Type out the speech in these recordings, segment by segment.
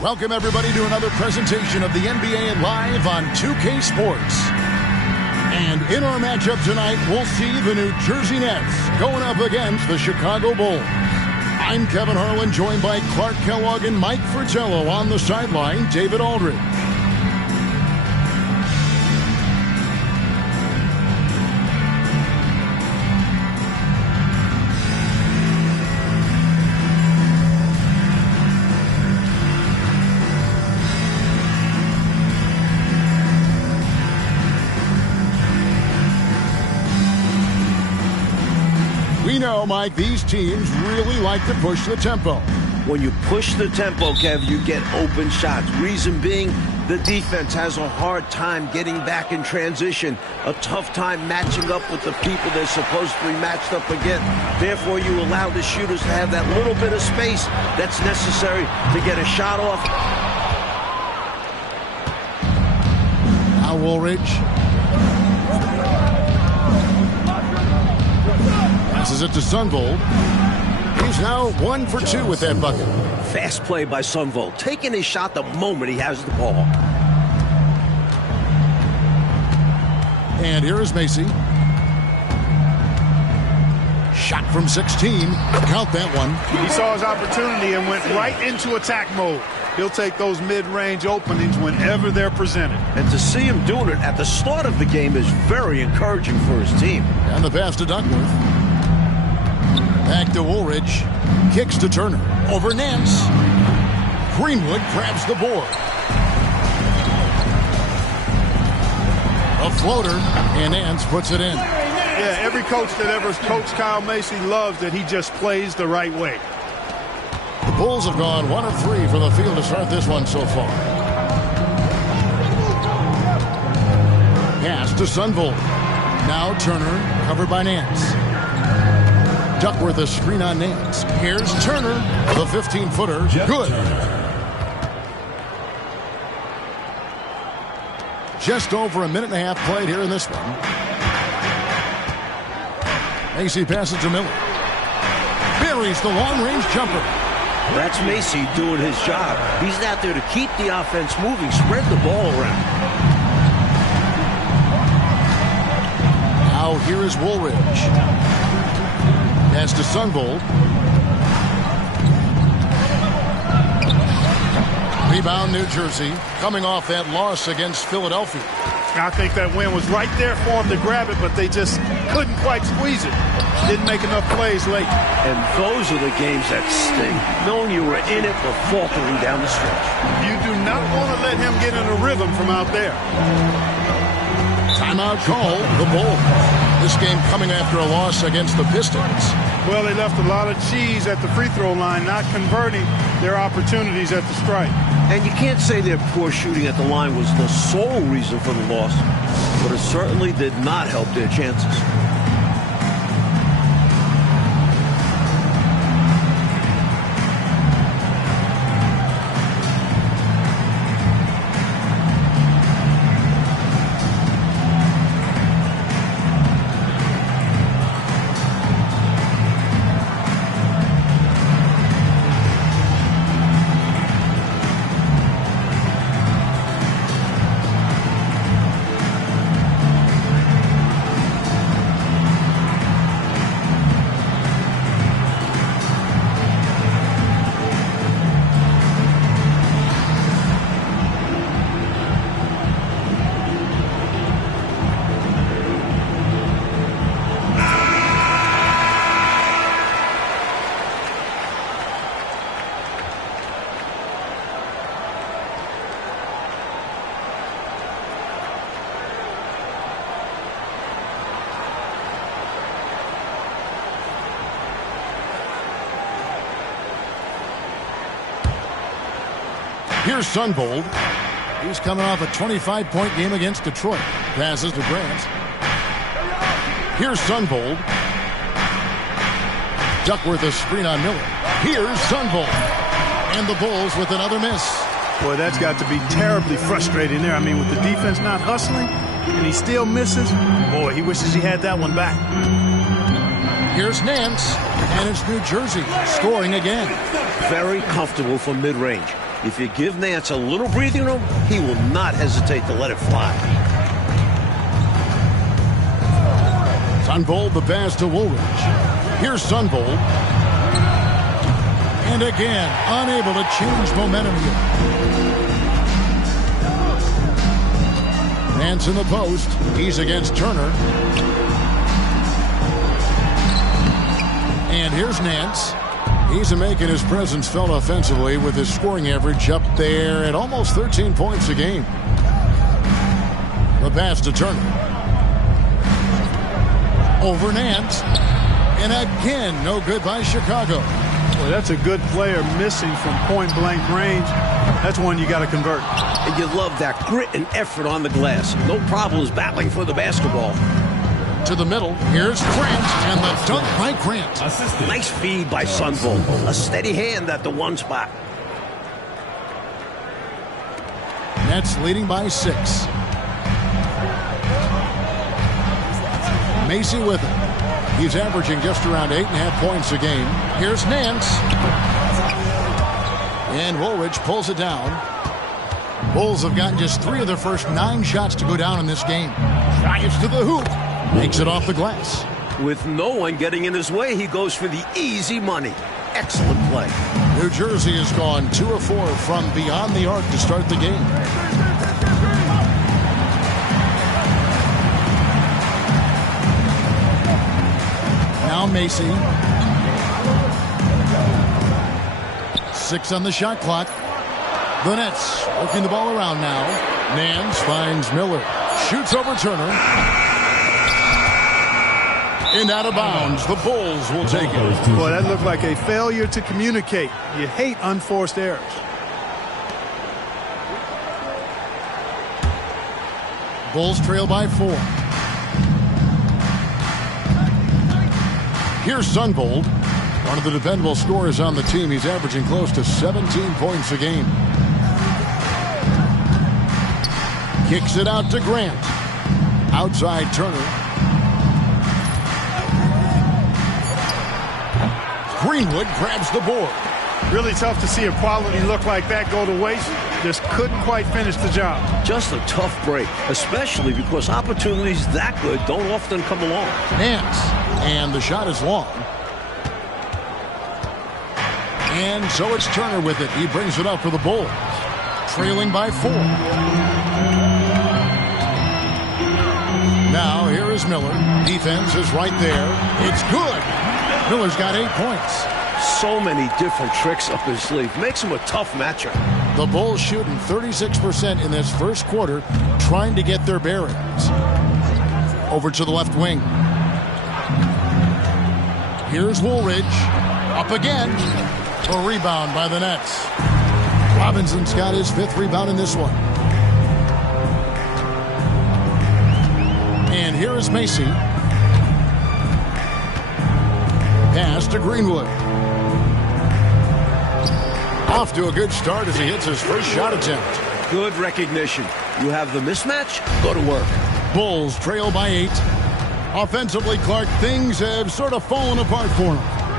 Welcome, everybody, to another presentation of the NBA Live on 2K Sports. And in our matchup tonight, we'll see the New Jersey Nets going up against the Chicago Bulls. I'm Kevin Harlan, joined by Clark Kellogg and Mike Fratello. On the sideline, David Aldridge. We know, Mike, these teams really like to push the tempo. When you push the tempo, Kev, you get open shots. Reason being, the defense has a hard time getting back in transition, a tough time matching up with the people they're supposed to be matched up against. Therefore, you allow the shooters to have that little bit of space that's necessary to get a shot off. Now Woolridge. Passes it to Sundvold. He's now 1 for 2 with that bucket. Fast play by Sundvold, taking his shot the moment he has the ball. And here is Macy. Shot from 16. Count that one. He saw his opportunity and went right into attack mode. He'll take those mid-range openings whenever they're presented. And to see him doing it at the start of the game is very encouraging for his team. And the pass to Duckworth. Back to Woolridge. Kicks to Turner. Over Nance. Greenwood grabs the board. A floater, and Nance puts it in. Yeah, every coach that ever coached Kyle Macy loves that he just plays the right way. The Bulls have gone 1 of 3 from the field to start this one so far. Pass to Sundvold. Now Turner, covered by Nance. Duckworth a screen on Nance. Here's Turner, the 15-footer. Good. Just over a minute and a half played here in this one. Macy passes to Miller. Buries the long-range jumper. That's Macy doing his job. He's out there to keep the offense moving, spread the ball around. Now here is Woolridge. Pass to Sundvold. Rebound, New Jersey, coming off that loss against Philadelphia. I think that win was right there for them to grab it, but they just couldn't quite squeeze it. Didn't make enough plays late. And those are the games that sting, knowing you were in it but faltering down the stretch. You do not want to let him get in a rhythm from out there. Timeout call, the Bulls. This game coming after a loss against the Pistons. Well, they left a lot of cheese at the free throw line, not converting their opportunities at the stripe. And you can't say their poor shooting at the line was the sole reason for the loss, but it certainly did not help their chances. Here's Sundvold. He's coming off a 25-point game against Detroit. Passes to Grant. Here's Sundvold. Duckworth a screen on Miller. Here's Sundvold. And the Bulls with another miss. Boy, that's got to be terribly frustrating there. I mean, with the defense not hustling, and he still misses. Boy, he wishes he had that one back. Here's Nance, and it's New Jersey scoring again. Very comfortable from mid-range. If you give Nance a little breathing room, he will not hesitate to let it fly. Sundvold the pass to Woolridge. Here's Sundvold. And again, unable to change momentum here. Nance in the post. He's against Turner. And here's Nance. He's making his presence felt offensively with his scoring average up there at almost 13 points a game. The pass to Turner. Over Nance. And again, no good by Chicago. Well, that's a good player missing from point-blank range. That's one you got to convert. And you love that grit and effort on the glass. No problems battling for the basketball. To the middle, here's Grant, and the dunk by Grant. Nice feed by Sundvold. A steady hand at the one spot. Nets leading by 6. Macy with it. He's averaging just around 8.5 points a game. Here's Nance. And Woolridge pulls it down. Bulls have gotten just 3 of their first 9 shots to go down in this game. Drives to the hoop. Makes it off the glass. With no one getting in his way, he goes for the easy money. Excellent play. New Jersey has gone 2 of 4 from beyond the arc to start the game. Now Macy. 6 on the shot clock. The Nets working the ball around now. Nance finds Miller. Shoots over Turner. And out of bounds. The Bulls will take it. Boy, that looked like a failure to communicate. You hate unforced errors. Bulls trail by 4. Here's Sundvold, one of the dependable scorers on the team. He's averaging close to 17 points a game. Kicks it out to Grant. Outside Turner. Greenwood grabs the board. Really tough to see a quality look like that go to waste. Just couldn't quite finish the job. Just a tough break, especially because opportunities that good don't often come along. Nance. And the shot is long. And so it's Turner with it. He brings it up for the Bulls. Trailing by 4. Now here is Miller. Defense is right there. It's good. Miller's got 8 points. So many different tricks up his sleeve. Makes him a tough matchup. The Bulls shooting 36% in this first quarter, trying to get their bearings. Over to the left wing. Here's Woolridge. Up again. A rebound by the Nets. Robinson's got his 5th rebound in this one. And here is Macy. Pass to Greenwood. Off to a good start as he hits his first shot attempt. Good recognition. You have the mismatch, go to work. Bulls trail by 8. Offensively, Clark, things have sort of fallen apart for them.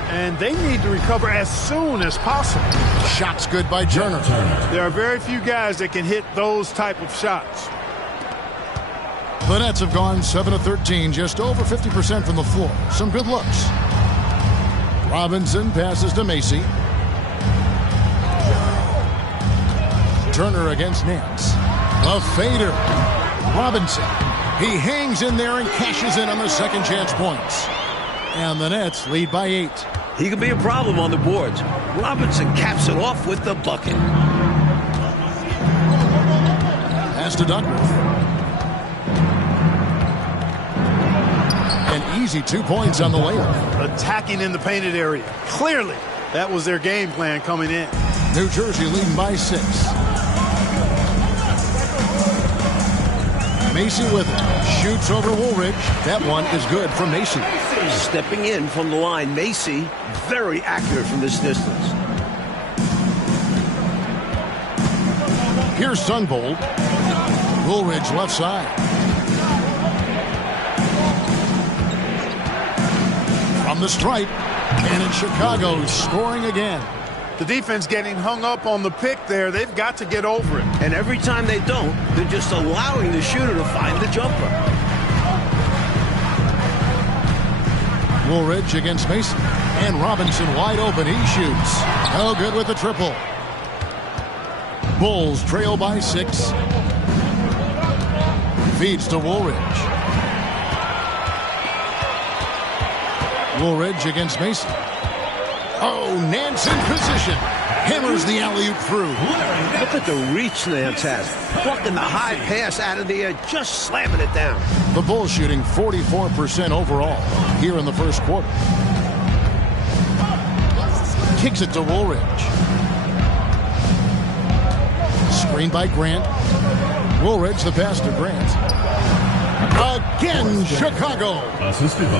And they need to recover as soon as possible. Shots good by Turner. There are very few guys that can hit those type of shots. The Nets have gone 7 of 13, just over 50% from the floor. Some good looks. Robinson passes to Macy. Turner against Nance. A fader. Robinson. He hangs in there and cashes in on the second chance points. And the Nets lead by 8. He can be a problem on the boards. Robinson caps it off with the bucket. Pass to Duckworth. An easy 2 points on the layup. Attacking in the painted area. Clearly, that was their game plan coming in. New Jersey leading by 6. Macy with it. Shoots over Woolridge. That one is good from Macy. Stepping in from the line, Macy, very accurate from this distance. Here's Sundvold. Woolridge left side. From the stripe. And in Chicago, scoring again. The defense getting hung up on the pick there. They've got to get over it. And every time they don't, they're just allowing the shooter to find the jumper. Woolridge against Mason. And Robinson wide open. He shoots. No good with the triple. Bulls trail by 6. Feeds to Woolridge. Woolridge against Mason. Oh, Nance in position. Hammers the alley-oop through. Look at the reach Nance has. Plucking the high pass out of the air, just slamming it down. The Bulls shooting 44% overall here in the first quarter. Kicks it to Woolridge. Screened by Grant. Woolridge, the pass to Grant. Again, Chicago.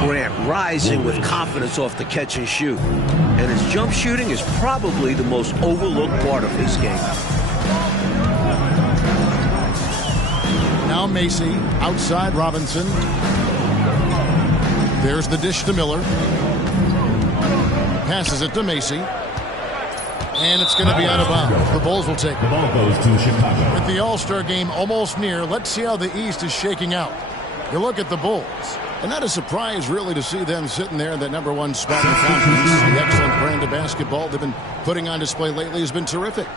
Grant rising with confidence off the catch and shoot. And his jump shooting is probably the most overlooked part of his game. Now Macy, outside Robinson. There's the dish to Miller. Passes it to Macy. And it's going to be out of bounds. The Bulls will take it. The ball goes to Chicago. With the All-Star game almost near, let's see how the East is shaking out. You look at the Bulls, and not a surprise really to see them sitting there in that #1 spot in the conference. The excellent brand of basketball they've been putting on display lately has been terrific.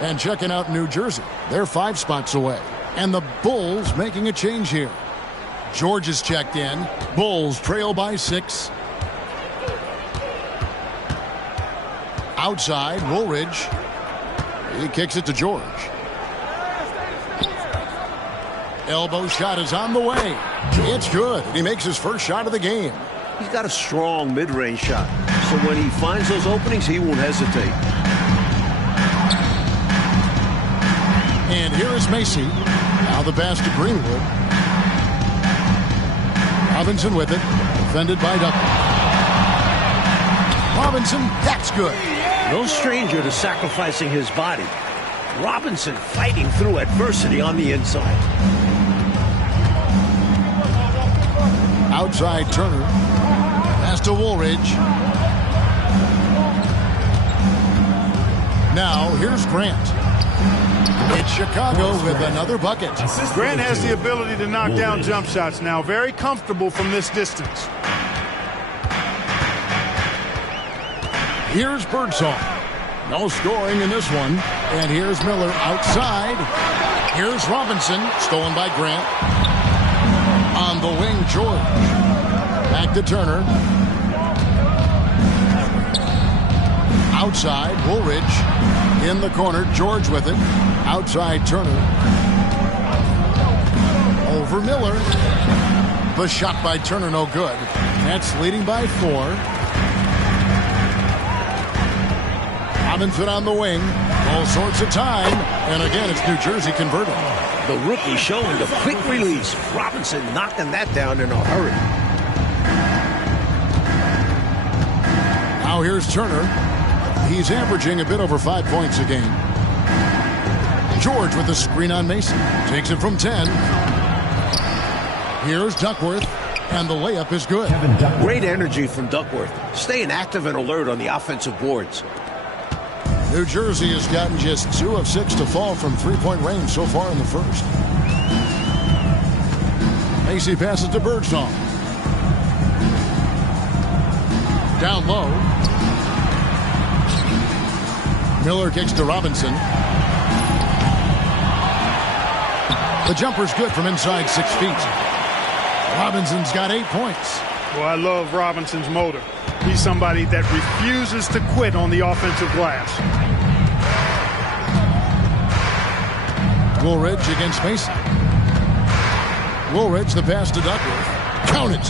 And checking out New Jersey, they're 5 spots away. And the Bulls making a change here. George is checked in. Bulls trail by 6. Outside, Woolridge. He kicks it to George. Elbow shot is on the way. It's good. He makes his first shot of the game. He's got a strong mid-range shot. So when he finds those openings, he won't hesitate. And here is Macy. Now the pass to Greenwood. Robinson with it. Defended by Duckworth. Robinson, that's good. No stranger to sacrificing his body. Robinson fighting through adversity on the inside. Outside Turner. Pass to Woolridge. Now here's Grant. It's Chicago with another bucket. Grant has the ability to knock down jump shots now. Very comfortable from this distance. Here's Birdsong. No scoring in this one. And here's Miller outside. Here's Robinson. Stolen by Grant. On the wing, George. Back to Turner. Outside, Woolridge. In the corner, George with it. Outside, Turner. Over Miller. The shot by Turner, no good. That's leading by 4. Robinson on the wing. All sorts of time. And again, it's New Jersey converting. The rookie showing the quick release. Robinson knocking that down in a hurry. Now here's Turner. He's averaging a bit over 5 points a game. George with the screen on Mason. Takes it from 10. Here's Duckworth. And the layup is good. Great energy from Duckworth. Staying active and alert on the offensive boards. New Jersey has gotten just 2 of 6 to fall from 3-point range so far in the first. Macy passes to Birdsong. Down low. Miller kicks to Robinson. The jumper's good from inside 6 feet. Robinson's got 8 points. Well, I love Robinson's motor. He's somebody that refuses to quit on the offensive glass. Woolridge against Mason. Woolridge, the pass to Duckworth. Count it.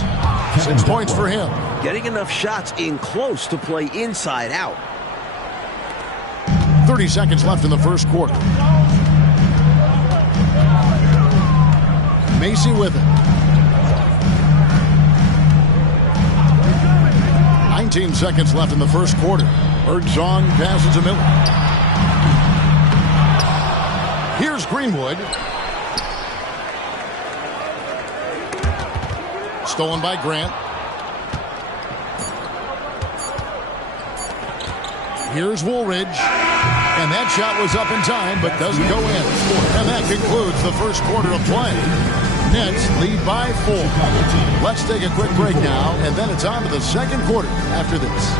6 points for him. Getting enough shots in close to play inside out. 30 seconds left in the first quarter. Macy with it. 19 seconds left in the first quarter. Birdsong passes to Miller. Here's Greenwood. Stolen by Grant. Here's Woolridge. And that shot was up in time, but doesn't go in. And that concludes the first quarter of play. Nets lead by 4. Let's take a quick break now, and then it's on to the second quarter after this.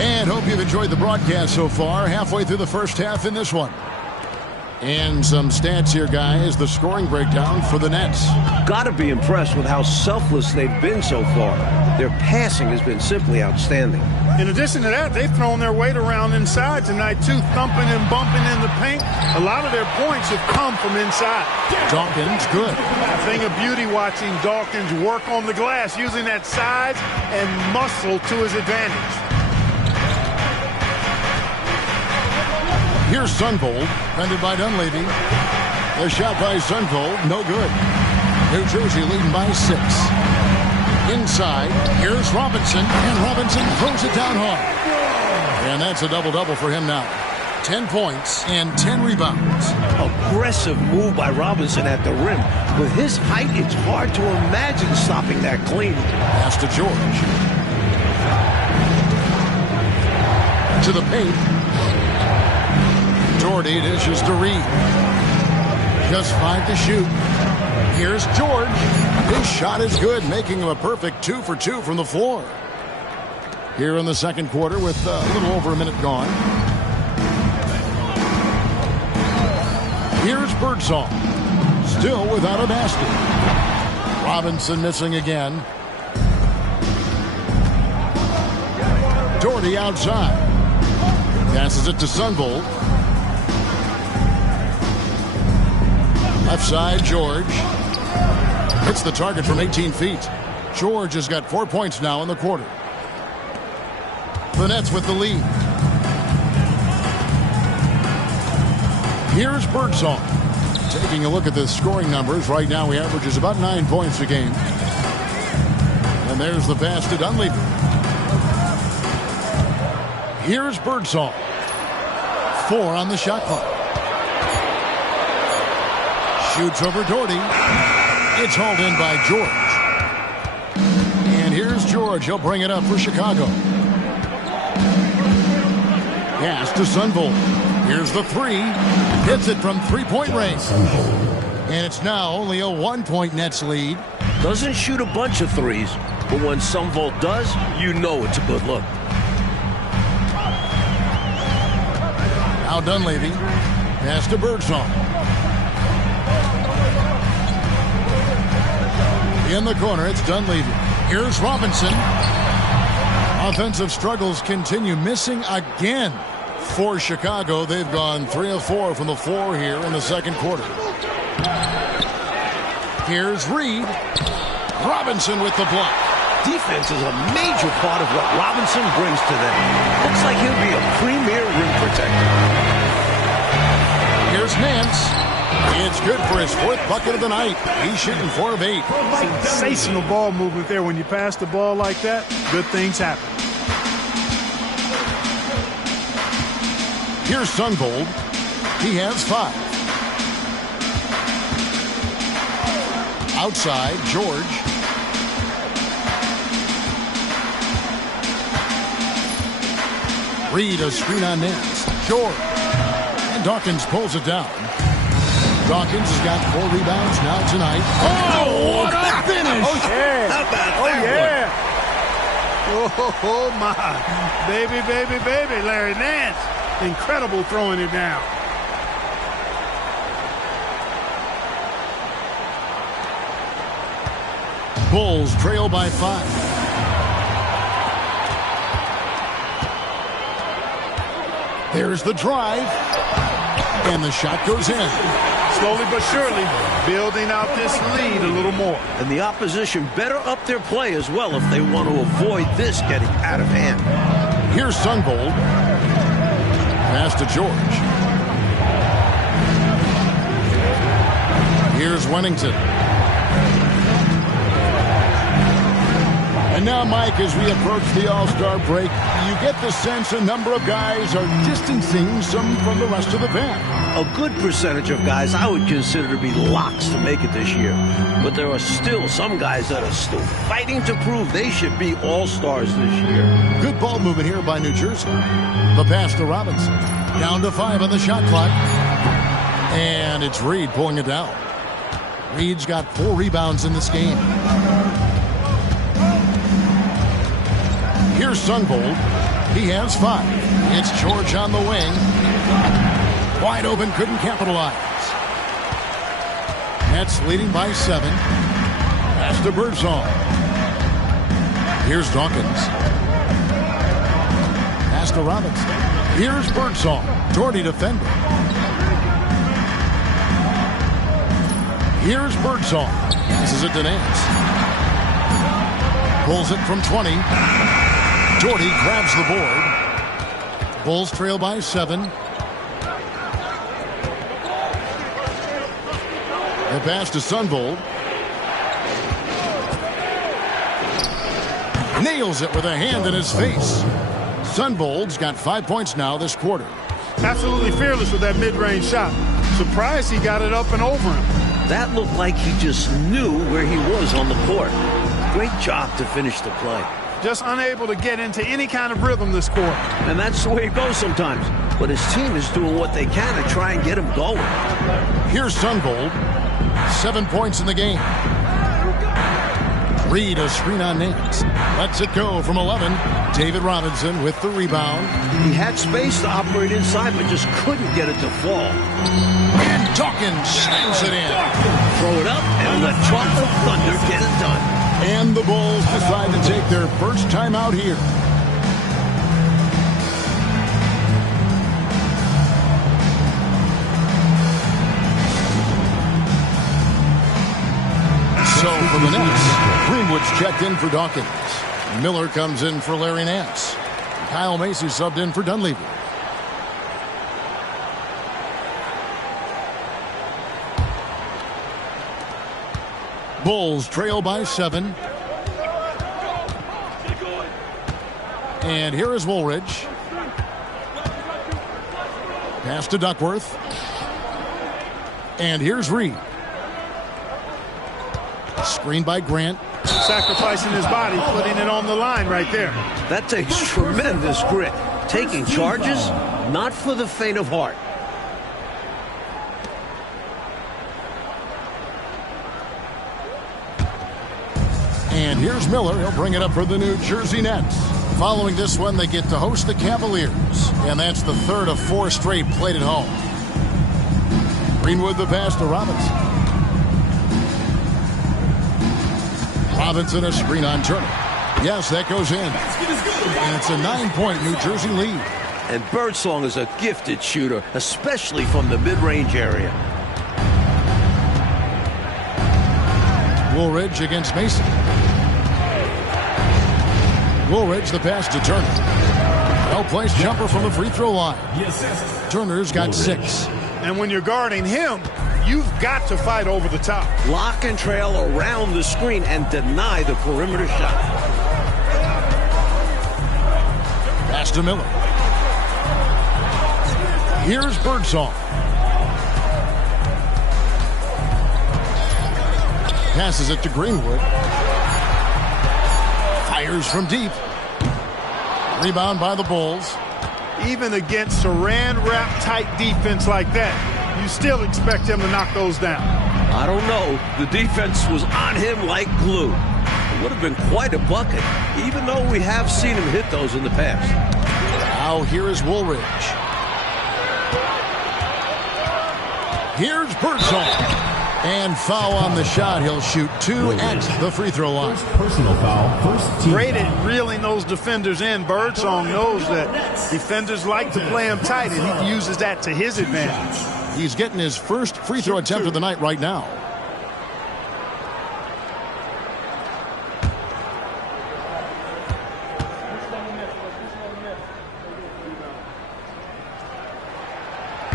And hope you've enjoyed the broadcast so far. Halfway through the first half in this one. And some stats here, guys. The scoring breakdown for the Nets. Got to be impressed with how selfless they've been so far. Their passing has been simply outstanding. In addition to that, they've thrown their weight around inside tonight, too, thumping and bumping in the paint. A lot of their points have come from inside. Dawkins, good. A thing of beauty watching Dawkins work on the glass, using that size and muscle to his advantage. Here's Sundvold, defended by Dunleavy. The shot by Sundvold, no good. New Jersey leading by 6. Inside, here's Robinson, and Robinson throws it down hard. And that's a double-double for him now. 10 points and 10 rebounds. Aggressive move by Robinson at the rim. With his height, it's hard to imagine stopping that clean. Pass to George. To the paint. Doherty dishes to Reed. Just 5 to shoot. Here's George. His shot is good, making him a perfect 2 for 2 from the floor. Here in the second quarter with a little over a minute gone. Here's Birdsall. Still without a basket. Robinson missing again. Doherty outside. Passes it to Sundvold. Left side, George. Hits the target from 18 feet. George has got 4 points now in the quarter. The Nets with the lead. Here's Birdsall. Taking a look at the scoring numbers. Right now he averages about 9 points a game. And there's the pass to Dunleavy. Here's Birdsall. 4 on the shot clock. Shoots over Doherty. It's hauled in by George. And here's George. He'll bring it up for Chicago. Pass to Sundvold. Here's the 3. Hits it from three-point range. And it's now only a 1-point Nets lead. Doesn't shoot a bunch of threes, but when Sundvold does, you know it's a good look. Now Dunleavy. Pass to Birdsall. In the corner, it's Dunleavy. Here's Robinson. Offensive struggles continue, missing again for Chicago. They've gone 3 of 4 from the floor here in the second quarter. Here's Reed. Robinson with the block. Defense is a major part of what Robinson brings to them. Looks like he'll be a premier rim protector. Here's Nance. It's good for his 4th bucket of the night. He's shooting 4 of 8. Sensational ball movement there. When you pass the ball like that, good things happen. Here's Sundvold. He has 5. Outside, George. Reed a screen on Nance. George. And Dawkins pulls it down. Dawkins has got 4 rebounds now tonight. Oh, what a finish! Oh, yeah. How about Oh, that yeah. Oh, my. Baby, baby, baby, Larry Nance. Incredible throwing it down. Bulls trail by 5. There's the drive. And the shot goes in. Slowly but surely, building out this lead a little more. And the opposition better up their play as well if they want to avoid this getting out of hand. Here's Sundvold. Pass to George. Here's Wennington. And now, Mike, as we approach the All-Star break, you get the sense a number of guys are distancing some from the rest of the pack. A good percentage of guys I would consider to be locks to make it this year. But there are still some guys that are still fighting to prove they should be all-stars this year. Good ball movement here by New Jersey. The pass to Robinson. Down to 5 on the shot clock. And it's Reed pulling it down. Reed's got 4 rebounds in this game. Here's Sundvold. He has 5. It's George on the wing. Wide open, couldn't capitalize. Nets leading by 7. Pass to Birdsong. Here's Dawkins. Pass to Robinson. Here's Birdsong. Doherty defending. Here's Birdsong. This is it to Nance. Pulls it from 20. Doherty grabs the board. Bulls trail by 7. The pass to Sundvold. Nails it with a hand in his face. Sundvold's got 5 points now this quarter. Absolutely fearless with that mid-range shot. Surprised he got it up and over him. That looked like he just knew where he was on the court. Great job to finish the play. Just unable to get into any kind of rhythm this quarter. And that's the way it goes sometimes. But his team is doing what they can to try and get him going. Here's Sundvold. 7 points in the game. Reed a screen on Nance. Lets it go from 11. David Robinson with the rebound. He had space to operate inside, but just couldn't get it to fall. And Dawkins slams it in. Throw it up and let Chocolate Thunder get it done. And the Bulls decide to take their first time out here. So for the Nets, Greenwood's checked in for Dawkins. Miller comes in for Larry Nance. Kyle Macy subbed in for Dunleavy. Bulls trail by 7. And here is Woolridge. Pass to Duckworth. And here's Reed. Screened by Grant. Sacrificing his body, putting it on the line right there. That takes tremendous grit. Taking charges, not for the faint of heart. And here's Miller. He'll bring it up for the New Jersey Nets. Following this one, they get to host the Cavaliers. And that's the third of 4 straight played at home. Greenwood the pass to Robinson. Robinson a screen on Turner. Yes, that goes in. And it's a 9-point New Jersey lead. And Birdsong is a gifted shooter, especially from the mid-range area. Woolridge against Mason. Woolridge the pass to Turner. Well-placed jumper from the free throw line. Turner's got 6. And when you're guarding him, you've got to fight over the top. Lock and trail around the screen and deny the perimeter shot. Pass to Miller. Here's Birdsong. Passes it to Greenwood. Fires from deep. Rebound by the Bulls. Even against Saran wrap tight defense like that, you still expect him to knock those down. I don't know. The defense was on him like glue. It would have been quite a bucket, even though we have seen him hit those in the past. Now here is Woolridge. Here's Birdsong. And foul on the shot. He'll shoot 2 at the free throw line. Personal foul. First team. Great at reeling those defenders in. Birdsong knows that defenders like to play him tight, and he uses that to his advantage. He's getting his first free throw attempt of the night right now.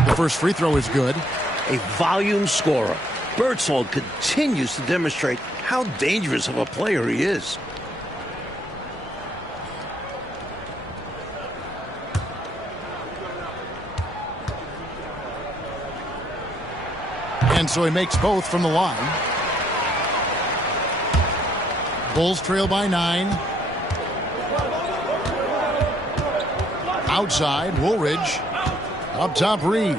The first free throw is good. A volume scorer. Birdsong continues to demonstrate how dangerous of a player he is. And so he makes both from the line. Bulls trail by 9. Outside, Woolridge. Up top, Reed.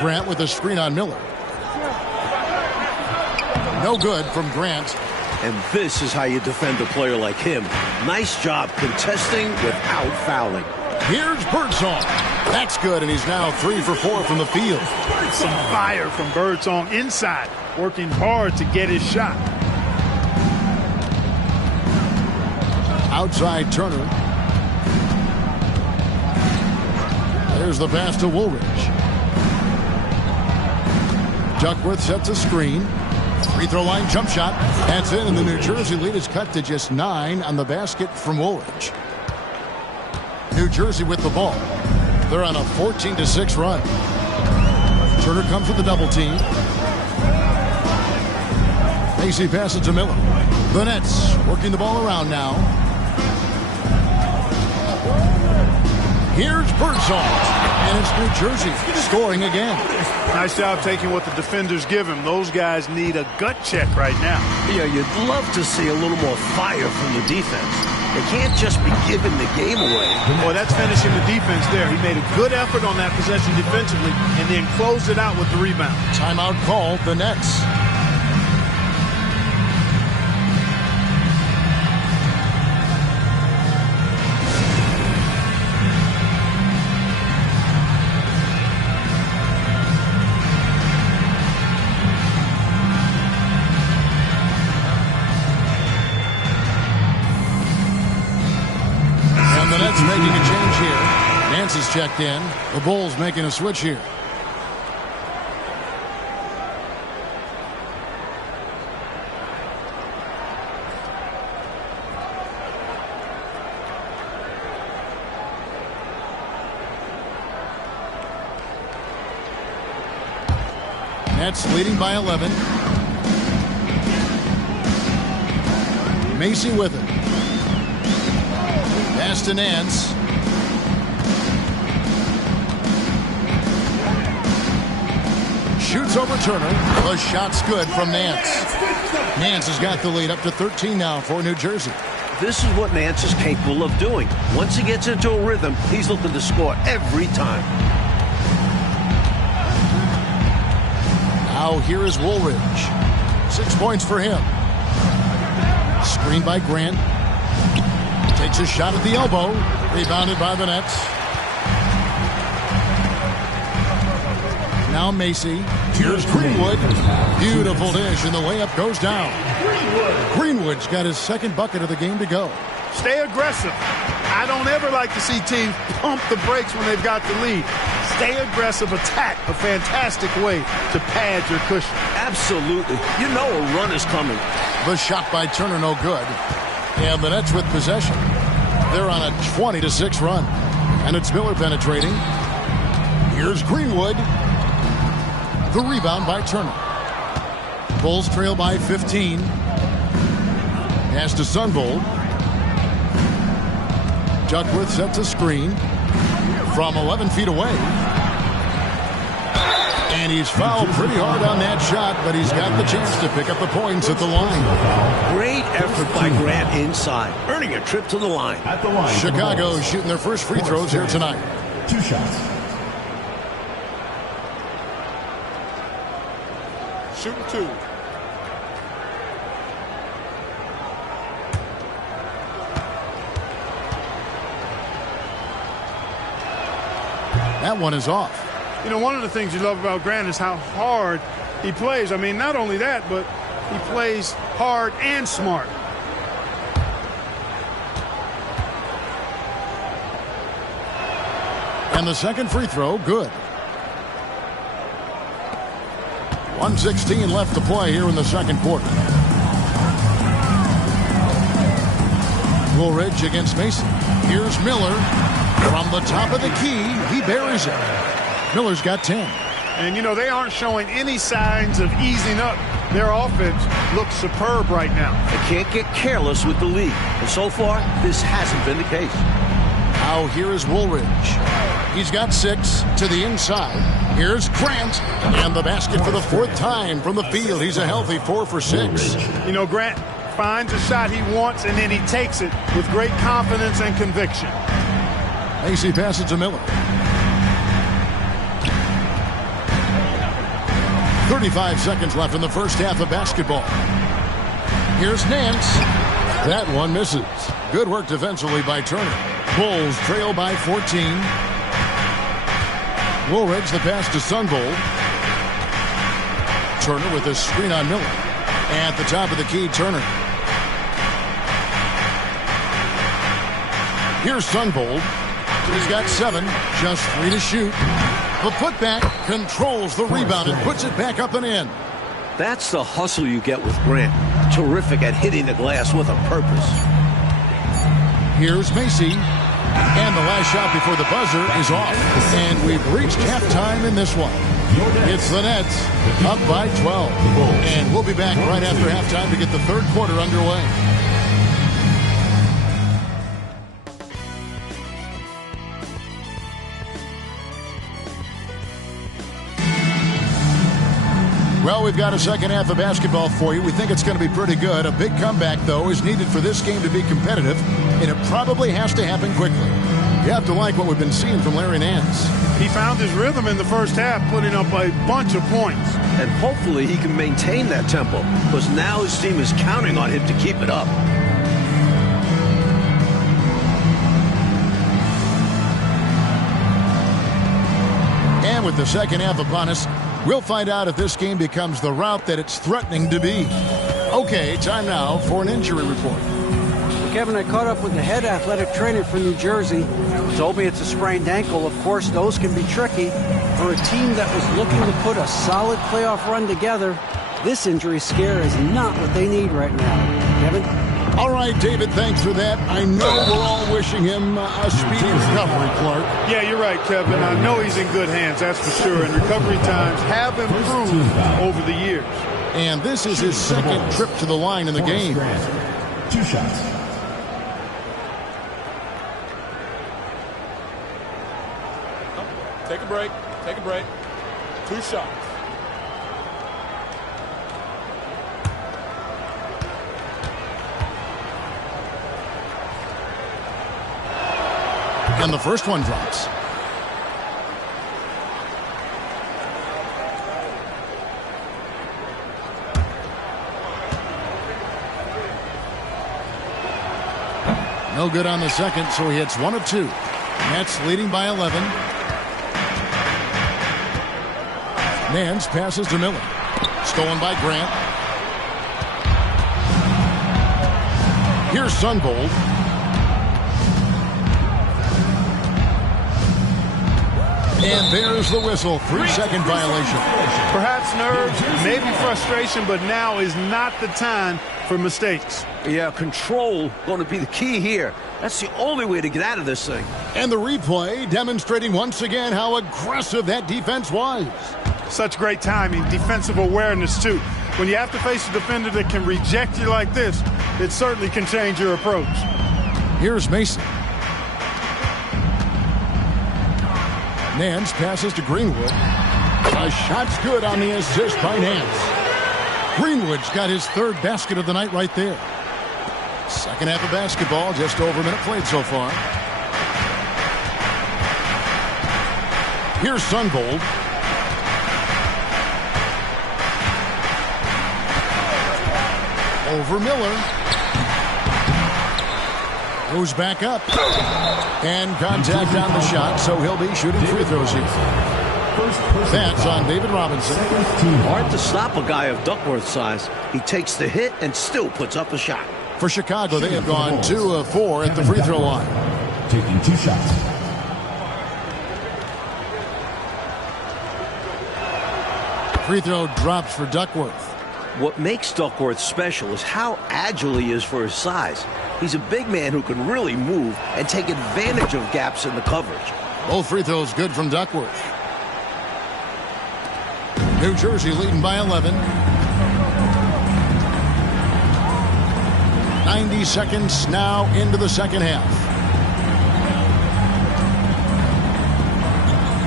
Grant with a screen on Miller. No good from Grant. And this is how you defend a player like him. Nice job contesting without fouling. Here's Birdsong. That's good, and he's now 3 for 4 from the field. Some fire from Birdsong inside, working hard to get his shot. Outside Turner. There's the pass to Woolridge. Duckworth sets a screen. Free throw line jump shot. That's in, and the New Jersey lead is cut to just 9 on the basket from Woolridge. New Jersey with the ball. They're on a 14-6 run. Turner comes with the double team. Macy passes to Miller. The Nets working the ball around now. Here's Birdsong. And it's New Jersey scoring again. Nice job taking what the defenders give him. Those guys need a gut check right now. Yeah, you'd love to see a little more fire from the defense. They can't just be giving the game away. Boy, that's finishing the defense there. He made a good effort on that possession defensively and then closed it out with the rebound. Timeout called, the Nets. The Nets making a change here. Nance is checked in. The Bulls making a switch here. Nets leading by 11. Macy with it. Pass to Nance. Shoots over Turner. The shot's good from Nance. Nance has got the lead up to 13 now for New Jersey. This is what Nance is capable of doing. Once he gets into a rhythm, he's looking to score every time. Now here is Woolridge. 6 points for him. Screened by Grant. Takes a shot at the elbow. Rebounded by the Nets. Now Macy. Here's Greenwood. Beautiful dish, and the layup goes down. Greenwood's got his second bucket of the game to go. Stay aggressive. I don't ever like to see teams pump the brakes when they've got the lead. Stay aggressive, attack. A fantastic way to pad your cushion. Absolutely. You know a run is coming. The shot by Turner, no good. And the Nets with possession. They're on a 20-6 run. And it's Miller penetrating. Here's Greenwood. The rebound by Turner. Bulls trail by 15. Pass to Sundvold. Duckworth sets a screen from 11 feet away. And he's fouled pretty hard on that shot, but he's got the chance to pick up the points at the line. Great effort by Grant inside, earning a trip to the line. At the line. Chicago shooting their first free throws here tonight. 2 shots. Shooting 2. That one is off. You know, one of the things you love about Grant is how hard he plays. I mean, not only that, but he plays hard and smart. And the second free throw, good. 1:16 left to play here in the second quarter. Woolridge against Mason. Here's Miller. From the top of the key, he buries it. Miller's got 10. And, you know, they aren't showing any signs of easing up. Their offense looks superb right now. They can't get careless with the lead. And so far, this hasn't been the case. Now here is Woolridge. He's got 6 to the inside. Here's Grant. And the basket for the 4th time from the field. He's a healthy 4 for 6. You know, Grant finds a shot he wants, and then he takes it with great confidence and conviction. Macy passes to Miller. 35 seconds left in the first half of basketball. Here's Nance. That one misses. Good work defensively by Turner. Bulls trail by 14. Woolridge the pass to Sundvold. Turner with a screen on Miller. At the top of the key, Turner. Here's Sundvold. He's got 7, just 3 to shoot. The putback controls the rebound and puts it back up and in. That's the hustle you get with Grant. Terrific at hitting the glass with a purpose. Here's Macy. And the last shot before the buzzer is off. And we've reached halftime in this one. It's the Nets up by 12. And we'll be back right after halftime to get the third quarter underway. Well, we've got a second half of basketball for you. We think it's going to be pretty good. A big comeback, though, is needed for this game to be competitive, and it probably has to happen quickly. You have to like what we've been seeing from Larry Nance. He found his rhythm in the first half, putting up a bunch of points. And hopefully he can maintain that tempo, because now his team is counting on him to keep it up. And with the second half upon us, we'll find out if this game becomes the route that it's threatening to be. Okay, time now for an injury report. Kevin, I caught up with the head athletic trainer from New Jersey. He told me it's a sprained ankle. Of course, those can be tricky. For a team that was looking to put a solid playoff run together, this injury scare is not what they need right now. Kevin? All right, David, thanks for that. I know we're all wishing him a speedy recovery, Clark. Yeah, you're right, Kevin. I know he's in good hands, that's for sure. And recovery times have improved over the years. And this is his second trip to the line in the game. 2 shots. Take a break. Take a break. 2 shots. And the first one drops. No good on the second, so he hits 1 of 2. Nets leading by 11. Nance passes to Miller. Stolen by Grant. Here's Sundvold. And there's the whistle. 3-second violation. Perhaps nerves, maybe frustration, but now is not the time for mistakes. Yeah, control going to be the key here. That's the only way to get out of this thing. And the replay demonstrating once again how aggressive that defense was. Such great timing, defensive awareness, too. When you have to face a defender that can reject you like this, it certainly can change your approach. Here's Mason. Nance passes to Greenwood. A shot's good on the assist by Nance. Greenwood's got his 3rd basket of the night right there. Second half of basketball, just over a minute played so far. Here's Sundvold. Over Miller. Goes back up. And contact on the shot, so he'll be shooting free throws here. That's on David Robinson. Hard to stop a guy of Duckworth's size. He takes the hit and still puts up a shot. For Chicago, they have gone 2 of 4 at the free throw line. Taking 2 shots. Free throw drops for Duckworth. What makes Duckworth special is how agile he is for his size. He's a big man who can really move and take advantage of gaps in the coverage. Both free throws good from Duckworth. New Jersey leading by 11. 90 seconds now into the second half.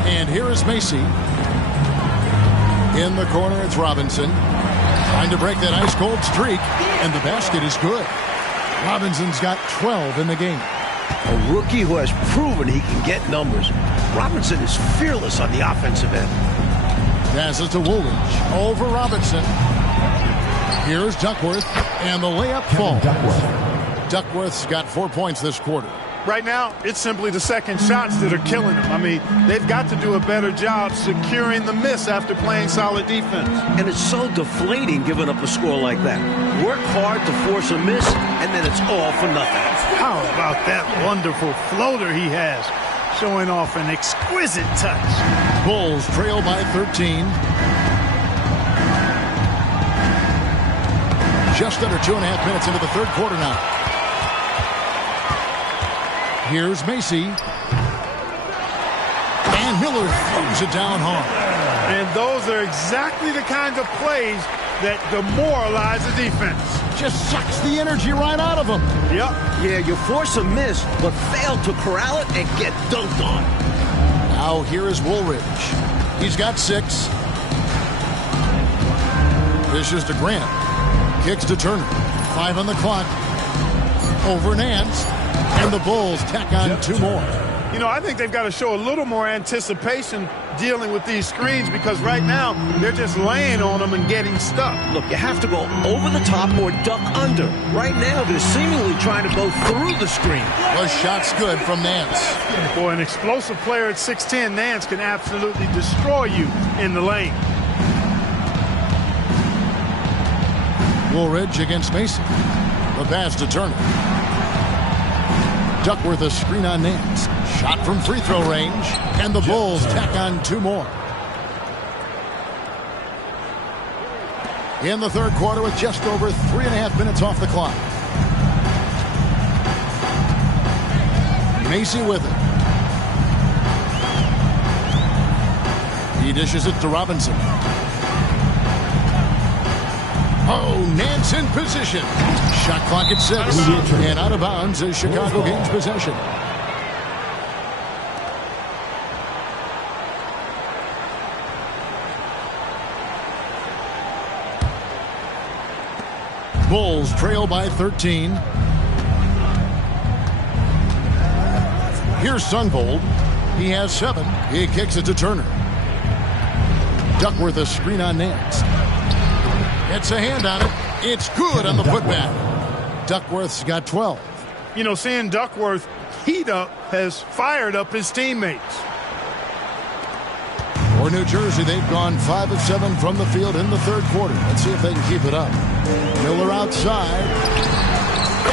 And here is Macy. In the corner, it's Robinson. Trying to break that ice-cold streak, and the basket is good. Robinson's got 12 in the game. A rookie who has proven he can get numbers. Robinson is fearless on the offensive end. Passes to Woolridge. Over Robinson. Here's Duckworth, and the layup falls. Duckworth's got 4 points this quarter. Right now, it's simply the second shots that are killing them. I mean, they've got to do a better job securing the miss after playing solid defense. And it's so deflating giving up a score like that. Work hard to force a miss, and then it's all for nothing. How about that wonderful floater he has, showing off an exquisite touch. Bulls trail by 13. Just under 2.5 minutes into the third quarter now. Here's Macy. And Miller throws it down hard. And those are exactly the kinds of plays that demoralize the defense. Just sucks the energy right out of them. Yep. Yeah, you force a miss, but fail to corral it and get dunked on. Now here is Woolridge. He's got 6. Dishes to Grant. Kicks to Turner. 5 on the clock. Over Nance. And the Bulls tack on 2 more. You know, I think they've got to show a little more anticipation dealing with these screens, because right now they're just laying on them and getting stuck. Look, you have to go over the top or duck under. Right now they're seemingly trying to go through the screen. The shot's good from Nance. For an explosive player at 6'10", Nance can absolutely destroy you in the lane. Woolridge against Mason. The pass to Turner. Duckworth a screen on Nance. Shot from free throw range. And the Bulls tack on 2 more. In the third quarter with just over 3.5 minutes off the clock. Macy with it. He dishes it to Robinson. Oh, Nance in position. Shot clock at 6. And out of bounds as Chicago gains possession. Bulls trail by 13. Here's Sundvold. He has 7. He kicks it to Turner. Duckworth a screen on Nance. Gets a hand on it. It's good on the putback. Duckworth's got 12. You know, seeing Duckworth heat up has fired up his teammates. For New Jersey, they've gone 5 of 7 from the field in the third quarter. Let's see if they can keep it up. Miller outside.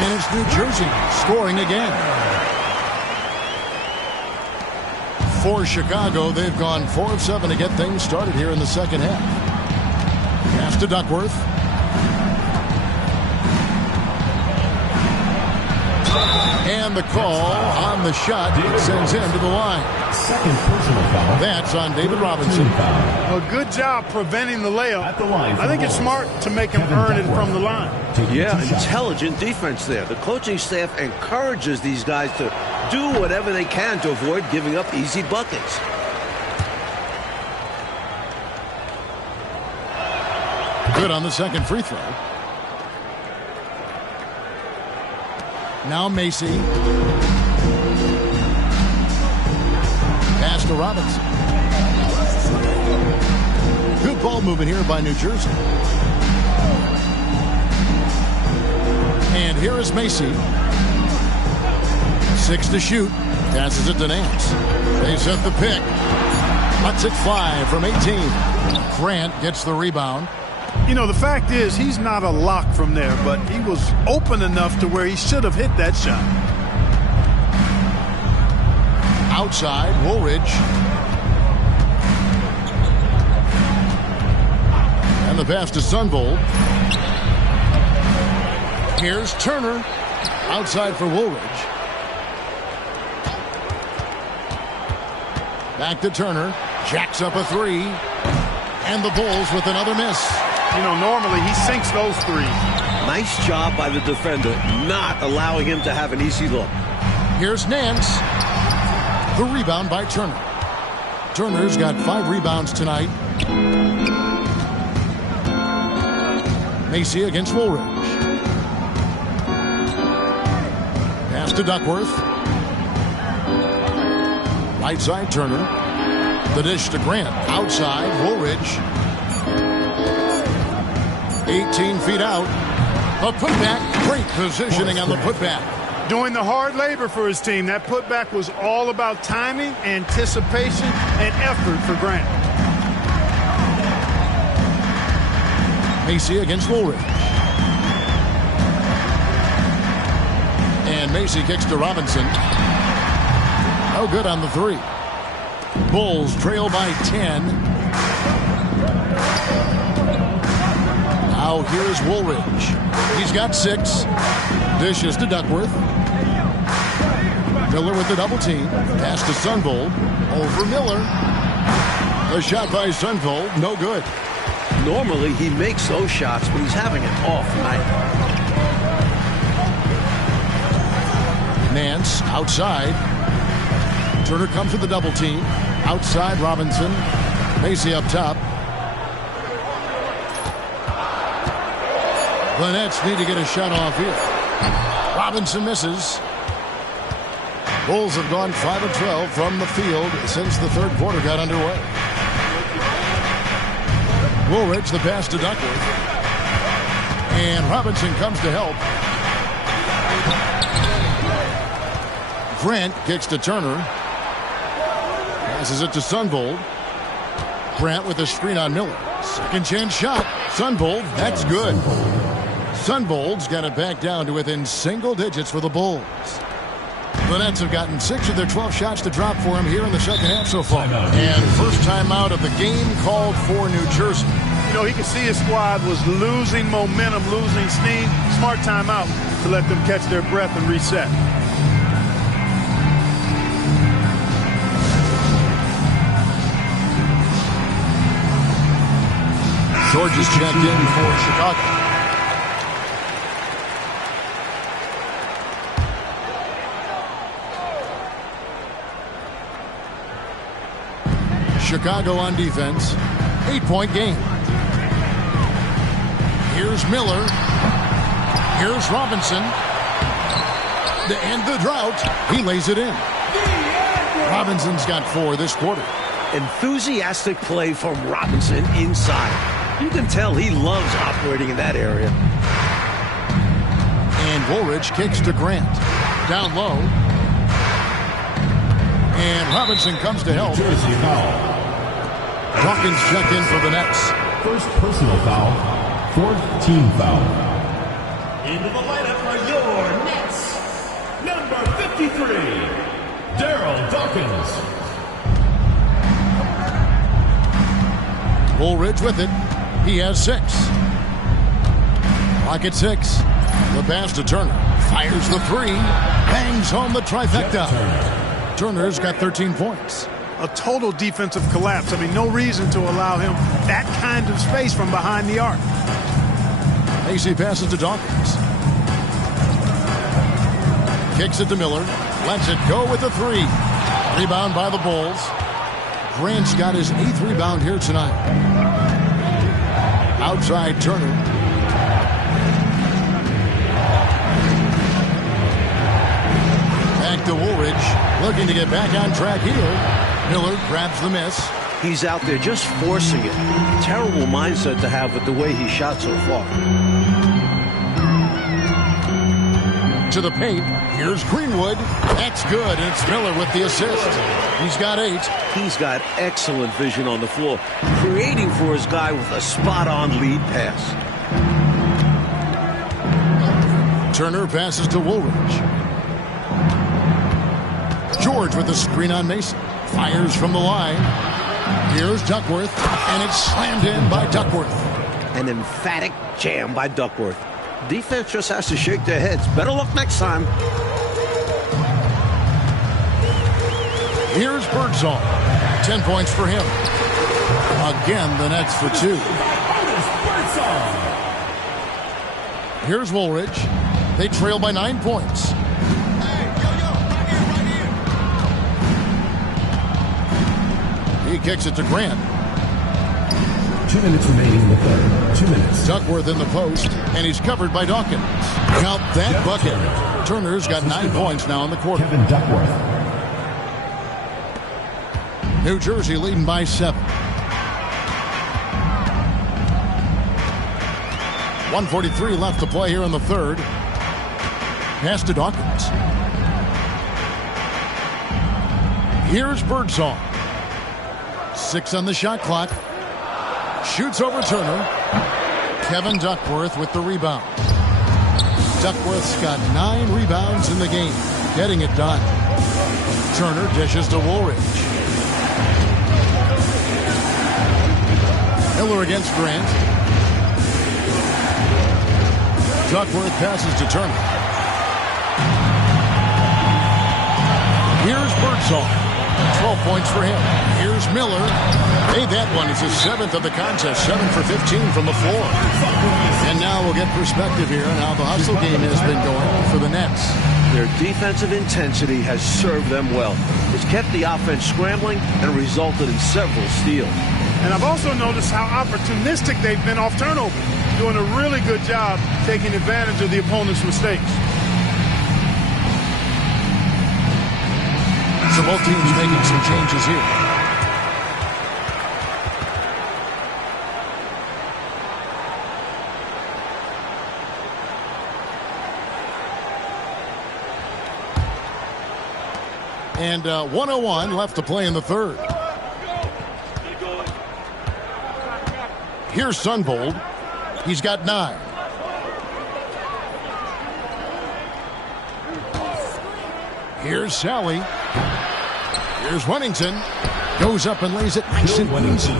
And it's New Jersey scoring again. For Chicago, they've gone 4 of 7 to get things started here in the second half. Pass to Duckworth. And the call on the shot sends him to the line. Second personal foul. That's on David Robinson. A good job preventing the layup. At the line I think it's smart to make him earn it from the line. Yeah, intelligent defense there. The coaching staff encourages these guys to do whatever they can to avoid giving up easy buckets. Good on the second free throw. Now Macy. Pass to Robinson. Good ball movement here by New Jersey. And here is Macy. 6 to shoot. Passes it to Nance. They set the pick. Lets it fly from 18. Grant gets the rebound. You know, the fact is he's not a lock from there, but he was open enough to where he should have hit that shot. Outside, Woolridge. And the pass to Sundvold. Here's Turner. Outside for Woolridge. Back to Turner. Jacks up a three. And the Bulls with another miss. You know, normally he sinks those threes. Nice job by the defender, not allowing him to have an easy look. Here's Nance. The rebound by Turner. Turner's got 5 rebounds tonight. Macy against Woolridge. Pass to Duckworth. Right side, Turner. The dish to Grant. Outside, Woolridge. 18 feet out. A putback. Great positioning on the putback. Doing the hard labor for his team. That putback was all about timing, anticipation, and effort for Grant. Macy against Woolridge. And Macy kicks to Robinson. No good on the three. Bulls trail by 10. Now here's Woolridge. He's got 6. Dishes to Duckworth. Miller with the double team. Pass to Sundvold. Over Miller. The shot by Sundvold. No good. Normally he makes those shots, but he's having an off night. Nance outside. Turner comes with the double team. Outside Robinson. Macy up top. The Nets need to get a shot off here. Robinson misses. Bulls have gone 5 of 12 from the field since the third quarter got underway. Woolridge, the pass to Duckworth. And Robinson comes to help. Grant kicks to Turner. Passes it to Sundvold. Grant with a screen on Miller. Second chance shot. Sundvold, that's good. Sundvold's got it back down to within single digits for the Bulls. The Nets have gotten 6 of their 12 shots to drop for him here in the second half so far. And first timeout of the game called for New Jersey. You know, he could see his squad was losing momentum, losing steam. Smart timeout to let them catch their breath and reset. George is checked in for Chicago. Chicago on defense. 8-point game. Here's Miller. Here's Robinson. To end the drought, he lays it in. Robinson's got 4 this quarter. Enthusiastic play from Robinson inside. You can tell he loves operating in that area. And Woolridge kicks to Grant. Down low. And Robinson comes to help. Jersey foul. Dawkins checked in for the Nets. First personal foul. 4th team foul. Into the lineup for your Nets. Number 53, Daryl Dawkins. Woolridge with it. He has 6. Clock at 6. The pass to Turner. Fires the 3. Bangs home the trifecta. Turner's got 13 points. A total defensive collapse. I mean, no reason to allow him that kind of space from behind the arc. Macy passes to Dawkins. Kicks it to Miller. Lets it go with the 3. Rebound by the Bulls. Grant's got his 8th rebound here tonight. Outside Turner. Back to Woolridge. Looking to get back on track here. Miller grabs the miss. He's out there just forcing it. Terrible mindset to have with the way he shot so far. into the paint. Here's Greenwood. That's good, and it's Miller with the assist. He's got 8. He's got excellent vision on the floor, creating for his guy with a spot-on lead pass. Turner passes to Woolridge. George with the screen on Mason. Fires from the line. Here's Duckworth, and it's slammed in by Duckworth. An emphatic jam by Duckworth. Defense just has to shake their heads. Better luck next time. Here's Birdsall. 10 points for him. Again, the Nets for 2. Here's Woolridge. They trail by 9 points. He kicks it to Grant. 2 minutes remaining in the third. 2 minutes. Duckworth in the post, and he's covered by Dawkins. Count that bucket. Turner's got 9 points now in the quarter. Kevin Duckworth. New Jersey leading by 7. 1:43 left to play here in the third. Pass to Dawkins. Here's Birdsall. 6 on the shot clock. Shoots over Turner. Kevin Duckworth with the rebound. Duckworth's got 9 rebounds in the game. Getting it done. Turner dishes to Woolridge. Miller against Grant. Duckworth passes to Turner. Here's Birdsall. 12 points for him. Here's Miller. Made that one. It's his 7th of the contest. 7 for 15 from the floor. And now we'll get perspective here on how the hustle game has been going for the Nets. Their defensive intensity has served them well. It's kept the offense scrambling and resulted in several steals. And I've also noticed how opportunistic they've been off turnover, doing a really good job taking advantage of the opponent's mistakes. So both teams making some changes here. And 1:01 left to play in the third. Here's Sundvold. He's got 9. Here's Sally. Here's Wennington. Goes up and lays it nice and easy.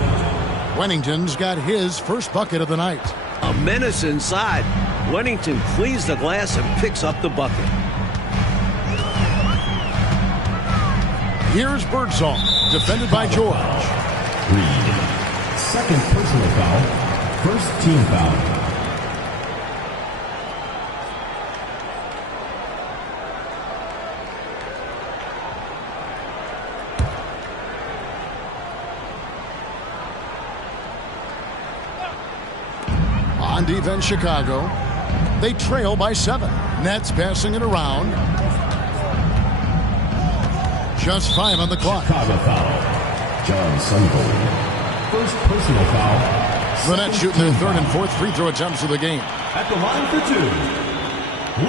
Wennington's got his first bucket of the night. A menace inside. Wennington cleans the glass and picks up the bucket. Here's Birdsall. Defended by George. Reed. Second personal foul. First team foul. On defense, Chicago. They trail by 7. Nets passing it around. Just 5 on the clock. Chicago foul. Jon Sundvold. First personal foul. The Nets shooting their 3rd and 4th free throw attempts of the game. At the line for 2,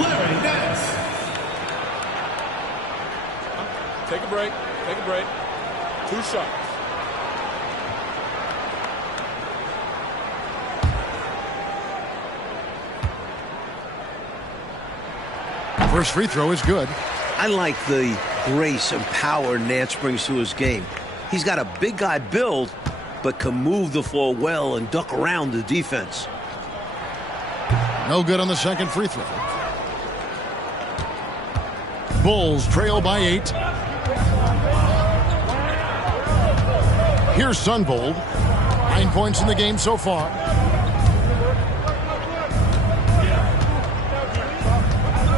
Larry Nance. Take a break. Take a break. 2 shots. First free throw is good. I like the grace and power Nance brings to his game. He's got a big guy build, but can move the floor well and duck around the defense. No good on the second free throw. Bulls trail by 8. Here's Sundvold. 9 points in the game so far.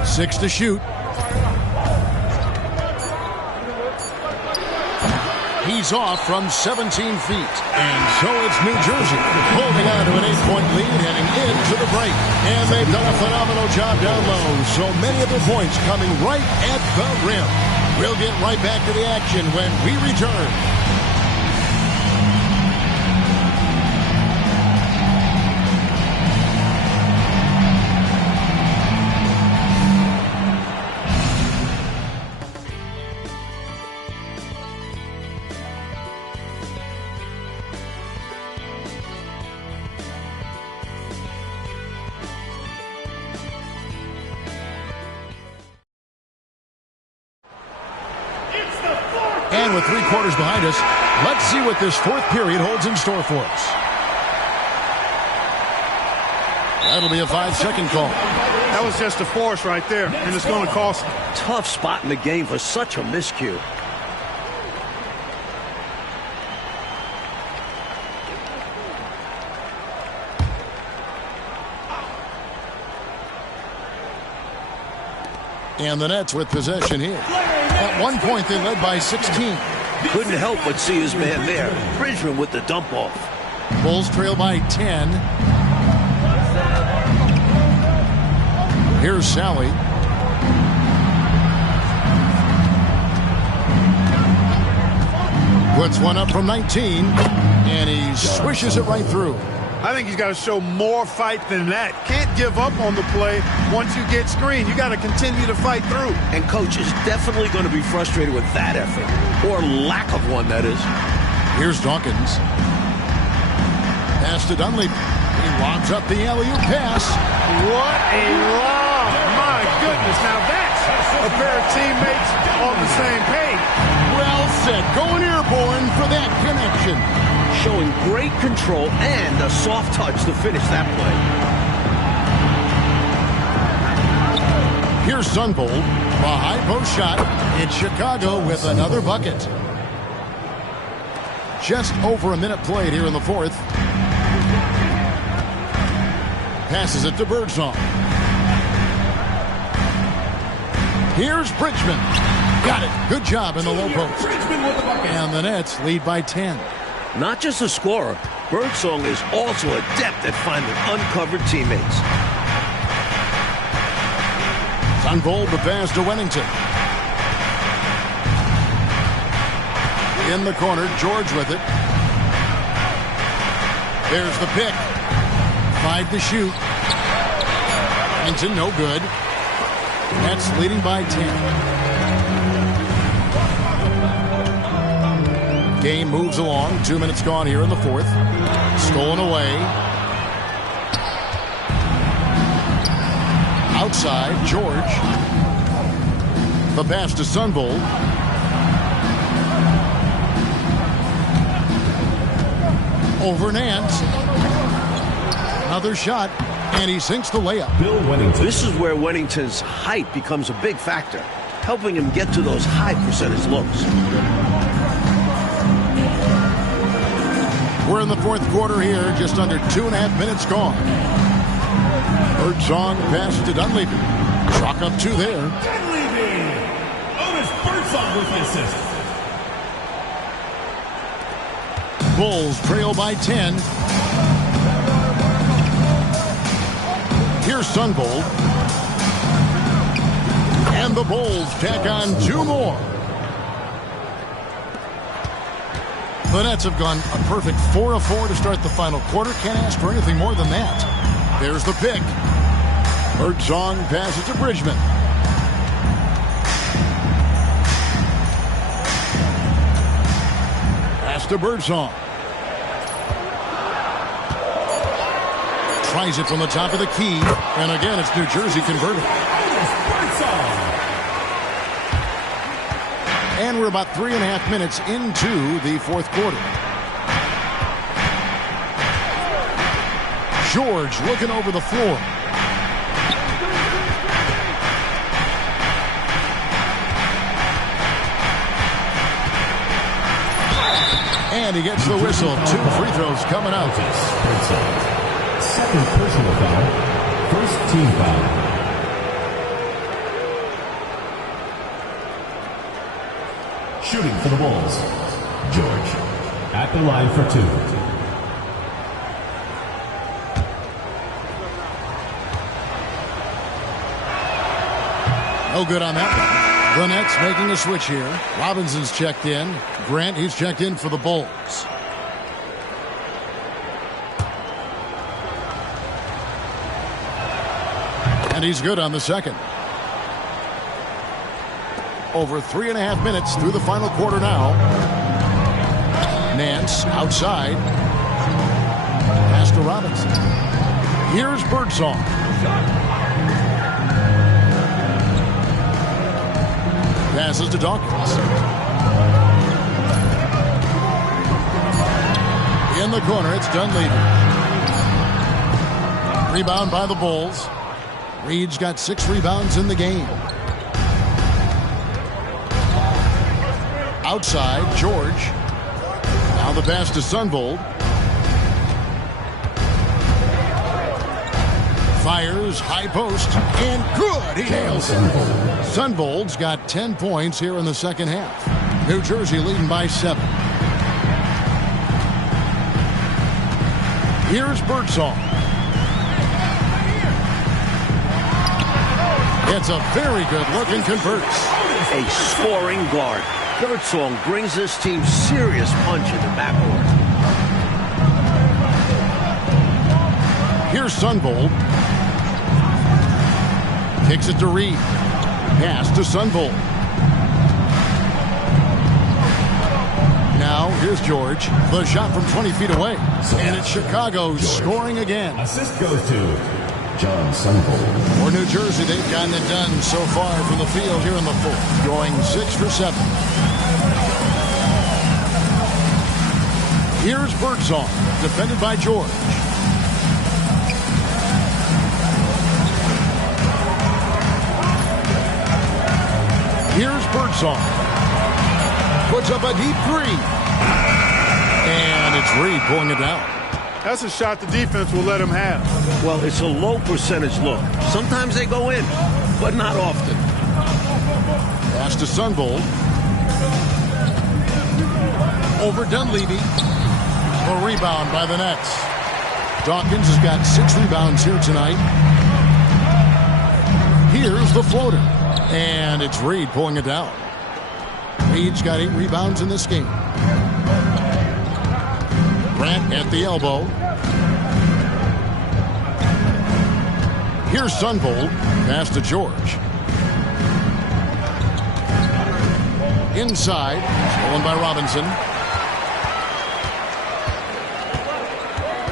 Six to shoot. He's off from 17 feet. And so it's New Jersey holding on to an 8-point lead heading into the break. And they've done a phenomenal job down low. So many of their points coming right at the rim. We'll get right back to the action when we return. And with 3 quarters behind us, let's see what this 4th period holds in store for us. That'll be a 5-second call. That was just a force right there, and it's going to cost him. Tough spot in the game for such a miscue. And the Nets with possession here. At one point, they led by 16. Couldn't help but see his man there. Bridgman with the dump off. Bulls trail by 10. Here's Sally. Puts one up from 19, and he swishes it right through. I think he's got to show more fight than that. Can't give up on the play once you get screened. You got to continue to fight through. And coach is definitely going to be frustrated with that effort, or lack of one, that is. Here's Dawkins. Pass to Dunleavy. He lobs up the alley-oop pass. What a lob! My goodness, now that's a pair of teammates on the same page. Well said. Going airborne for that connection. Showing great control and a soft touch to finish that play. Here's Sundvold. A high post shot. It's Chicago with another bucket. Just over a minute played here in the 4th. Passes it to Birdsong. Here's Bridgman. Got it. Good job in the low post. And the Nets lead by 10. Not just a scorer, Birdsong is also adept at finding uncovered teammates. Sundvold the pass to Wennington. In the corner, George with it. There's the pick. 5 to shoot. Wennington no good. Nets leading by 10. Game moves along. 2 minutes gone here in the 4th. Stolen away. Outside, George. The pass to Sundvold. Over Nance. Another shot, and he sinks the layup. Bill Wennington. This is where Wennington's height becomes a big factor, helping him get to those high percentage looks. We're in the 4th quarter here, just under 2.5 minutes gone. Birdsong pass to Dunleavy. Chalk up 2 there. Dunleavy. Otis Birdsong with the assist. Bulls trail by 10. Here's Sundvold. And the Bulls tack on 2 more. The Nets have gone a perfect 4 of 4 to start the final quarter. Can't ask for anything more than that. There's the pick. Birdsong passes to Bridgman. Pass to Birdsong. Tries it from the top of the key. And again, it's New Jersey converting. And we're about 3.5 minutes into the 4th quarter. George looking over the floor. And he gets the whistle. 2 free throws coming out. Second personal foul. First team foul. Shooting for the Bulls, George, at the line for 2. No good on that one. The Nets making a switch here. Robinson's checked in. Grant, he's checked in for the Bulls. And he's good on the second. Over 3.5 minutes through the final quarter now. Nance outside. Pass to Robinson. Here's Birdsong. Passes to Dawkins. In the corner, it's Dunleavy. Rebound by the Bulls. Reed's got 6 rebounds in the game. Outside, George. Now the pass to Sundvold. Fires, high post, and good. He nails it. Sundvold's got 10 points here in the second half. New Jersey leading by 7. Here's Birdsong. It's a very good look and converts. A scoring guard. Birdsong brings this team serious punch in the backcourt. Here's Sundvold. Kicks it to Reed. Pass to Sundvold. Now here's George. The shot from 20 feet away. And it's Chicago scoring again. Assist goes to Jon Sundvold. For New Jersey, they've gotten it done so far from the field here in the fourth. Going 6 for 7. Here's Birdsong, defended by George. Here's Birdsong. Puts up a deep 3. And it's Reed pulling it down. That's a shot the defense will let him have. Well, it's a low percentage look. Sometimes they go in, but not often. Pass to Sundvold. Over Dunleavy. A rebound by the Nets. Dawkins has got 6 rebounds here tonight. Here's the floater. And it's Reed pulling it down. Reed's got 8 rebounds in this game. Grant at the elbow. Here's Sundvold. Pass to George. Inside. Stolen by Robinson.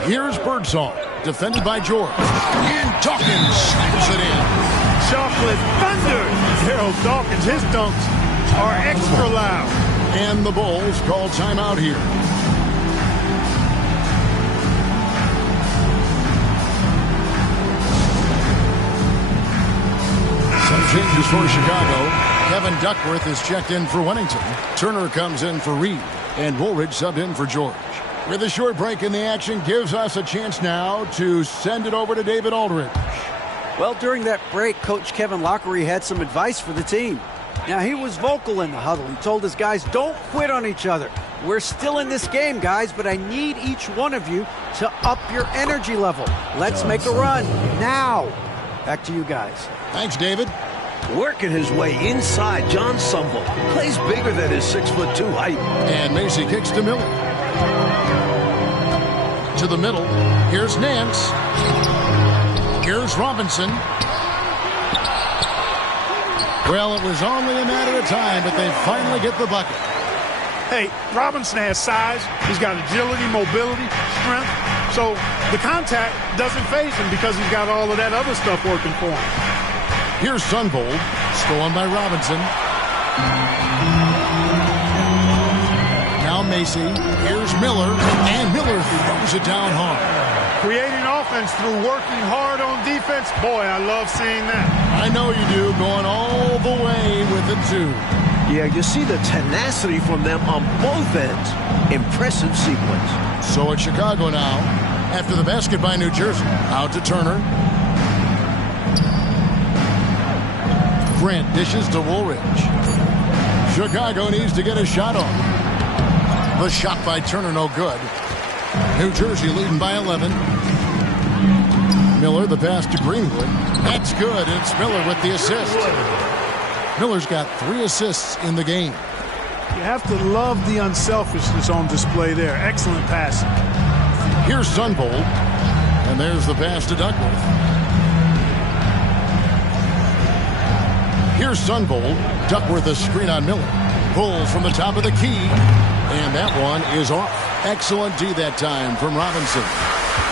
Here's Birdsong. Defended by George. And Dawkins slams it in. Chocolate thunder. Harold Dawkins, his dunks are extra loud. And the Bulls call timeout here. Some changes for Chicago. Kevin Duckworth is checked in for Wennington. Turner comes in for Reed. And Woolridge subbed in for George. With a short break in the action, gives us a chance now to send it over to David Aldridge. Well, during that break, Coach Kevin Lockery had some advice for the team. Now, he was vocal in the huddle. He told his guys, don't quit on each other. We're still in this game, guys, but I need each one of you to up your energy level. Let's make a run now. Back to you guys. Thanks, David. Working his way inside, Jon Sundvold plays bigger than his 6'2" height. And Macy kicks to Miller. To the middle. Here's Nance. Here's Robinson. Well, it was only a matter of time, but they finally get the bucket. Hey, Robinson has size. He's got agility, mobility, strength. So the contact doesn't faze him because he's got all of that other stuff working for him. Here's Sundvold. Stolen by Robinson. Now Macy. Here's Miller. And Miller throws it down hard. Creating offense through working hard on defense. Boy, I love seeing that. I know you do. Going all the way with it, too. Yeah, you see the tenacity from them on both ends. Impressive sequence. So it's Chicago now. After the basket by New Jersey. Out to Turner. Grant dishes to Woolridge. Chicago needs to get a shot on. The shot by Turner, no good. New Jersey leading by 11. Miller, the pass to Greenwood. That's good. It's Miller with the assist. Miller's got 3 assists in the game. You have to love the unselfishness on display there. Excellent passing. Here's Sundvold. And there's the pass to Duckworth. Here's Sundvold. Duckworth a screen on Miller. Pulls from the top of the key. And that one is off. Excellent D that time from Robinson.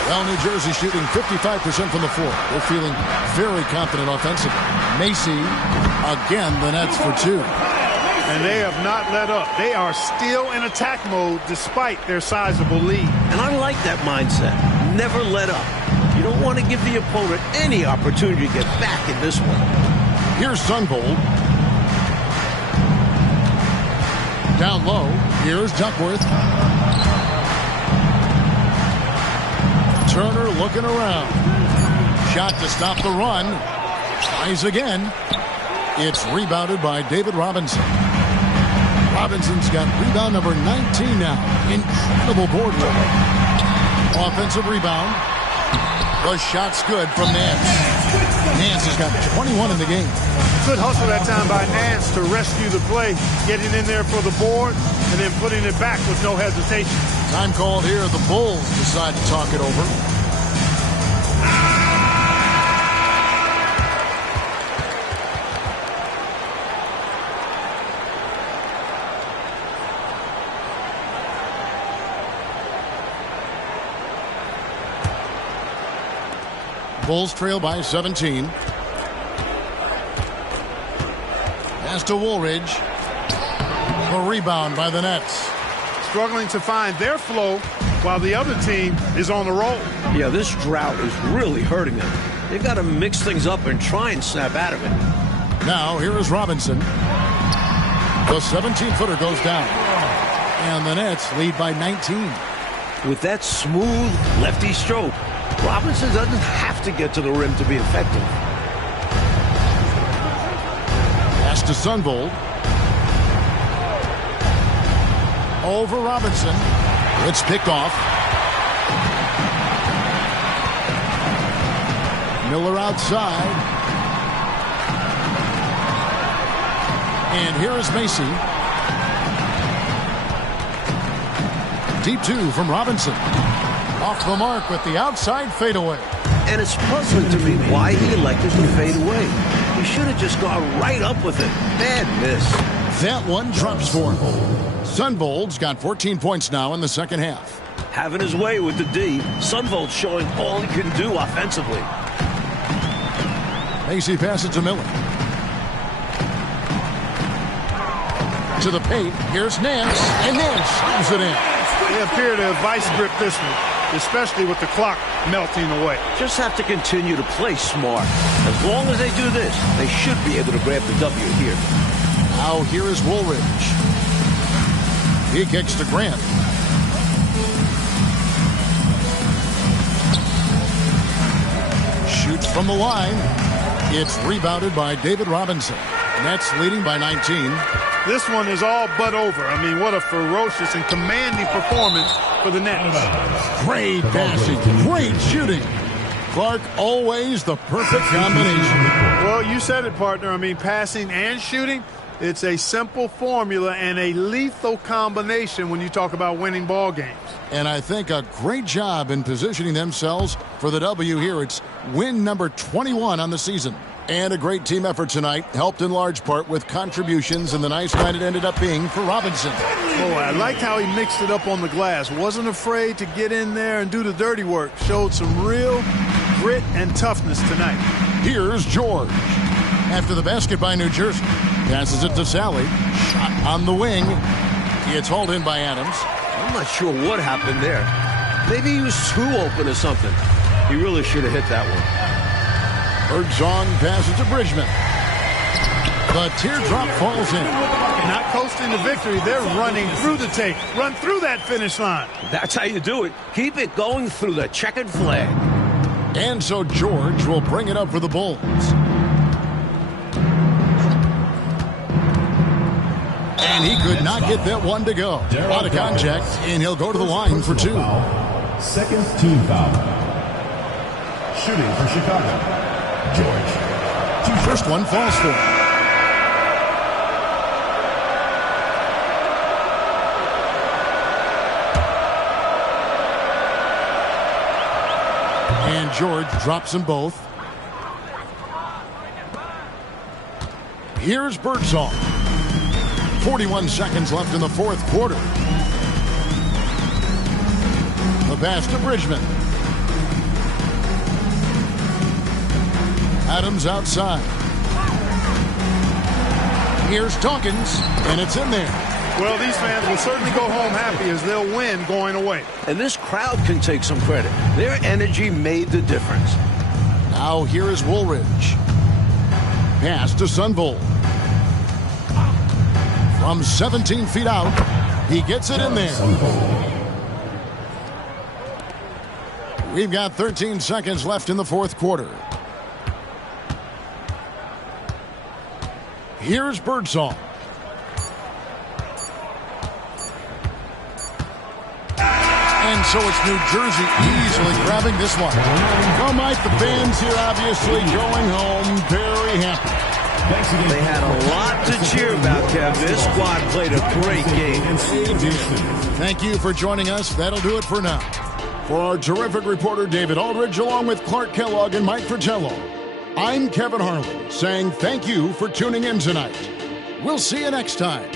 Well, New Jersey shooting 55% from the floor. They're feeling very confident offensively. Macy, again, the Nets for 2. And they have not let up. They are still in attack mode despite their sizable lead. And I like that mindset. Never let up. You don't want to give the opponent any opportunity to get back in this one. Here's Sundvold. Down low, here's Duckworth. Turner looking around. Shot to stop the run. Tries again. It's rebounded by David Robinson. Robinson's got rebound number 19 now. Incredible board work. Offensive rebound. The shot's good from Nance. Nance has got 21 in the game. Good hustle that time by Nance to rescue the play, getting in there for the board, and then putting it back with no hesitation. Time called here. The Bulls decide to talk it over. Bulls trail by 17. Pass to Woolridge. A rebound by the Nets. Struggling to find their flow while the other team is on the roll. Yeah, this drought is really hurting them. They've got to mix things up and try and snap out of it. Now, here is Robinson. The 17-footer goes down. And the Nets lead by 19. With that smooth lefty stroke, Robinson doesn't have to get to the rim to be effective. Pass to Sundvold. Over Robinson. It's picked off. Miller outside. And here is Macy. Deep two from Robinson. Off the mark with the outside fadeaway. And it's puzzling to me why he elected to fade away. He should have just gone right up with it. Bad miss. That one drops for him. Sundvold's got 14 points now in the second half. Having his way with the D. Sundvold showing all he can do offensively. Macy passes to Miller. To the paint. Here's Nance. And Nance slams it in. They appear to have vice gripped this one, especially with the clock melting away. Just have to continue to play smart. As long as they do this, they should be able to grab the W here. Now here is Woolridge. He kicks to Grant. Shoots from the line. It's rebounded by David Robinson. Nets leading by 19. This one is all but over. I mean, what a ferocious and commanding performance for the Nets. Great passing, great shooting. Clark, always the perfect combination. Well, you said it, partner. I mean, passing and shooting, it's a simple formula and a lethal combination when you talk about winning ball games. And I think a great job in positioning themselves for the W here. It's win number 21 on the season. And a great team effort tonight, helped in large part with contributions, and the nice night it ended up being for Robinson. Oh, I liked how he mixed it up on the glass. Wasn't afraid to get in there and do the dirty work. Showed some real grit and toughness tonight. Here's George. After the basket by New Jersey. Passes it to Sally. Shot on the wing. It's hauled in by Adams. I'm not sure what happened there. Maybe he was too open or something. He really should have hit that one. Bergson passes to Bridgman. The teardrop falls in. Not coasting to victory. They're running through the tape. Run through that finish line. That's how you do it. Keep it going through the checkered flag. And so George will bring it up for the Bulls. And he could not get that one to go. Out of contact, and he'll go to the line for two. Second team foul. Shooting for Chicago, George. First one falls for him. And George drops them both. Here's Birdsong. 41 seconds left in the fourth quarter. The pass to Bridgman. Adams outside. Here's Dawkins, and it's in there. Well, these fans will certainly go home happy as they'll win going away. And this crowd can take some credit. Their energy made the difference. Now here is Woolridge. Pass to Sundvold. From 17 feet out, he gets it in there. We've got 13 seconds left in the fourth quarter. Here's Birdsong. And so it's New Jersey easily grabbing this one. Well, Mike, the fans here obviously going home very happy. They had a lot to cheer about, Kev. This squad played a great game. Thank you for joining us. That'll do it for now. For our terrific reporter, David Aldridge, along with Clark Kellogg and Mike Fratello, I'm Kevin Harlan saying thank you for tuning in tonight. We'll see you next time.